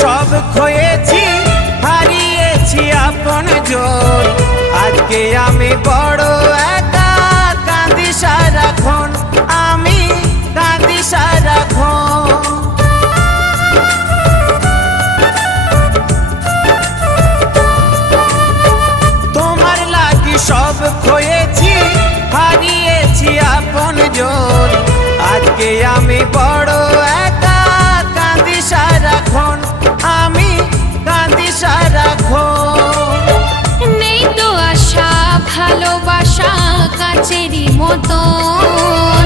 সব খয়েছি, হারিয়েছি আপন জন। আজকে আমি বড় একা, কাঁদি সারাক্ষণ, আমি কাঁদি সারাক্ষণ। তোমার লাগি সব খয়েছি, হারিয়েছি আপন জন। আজকে আমি বড় একা, কাঁদি সারাক্ষণ, আমি কাঁদি সারাক্ষণ। নেই তো আশা ভালোবাসা কাচেরই মতন,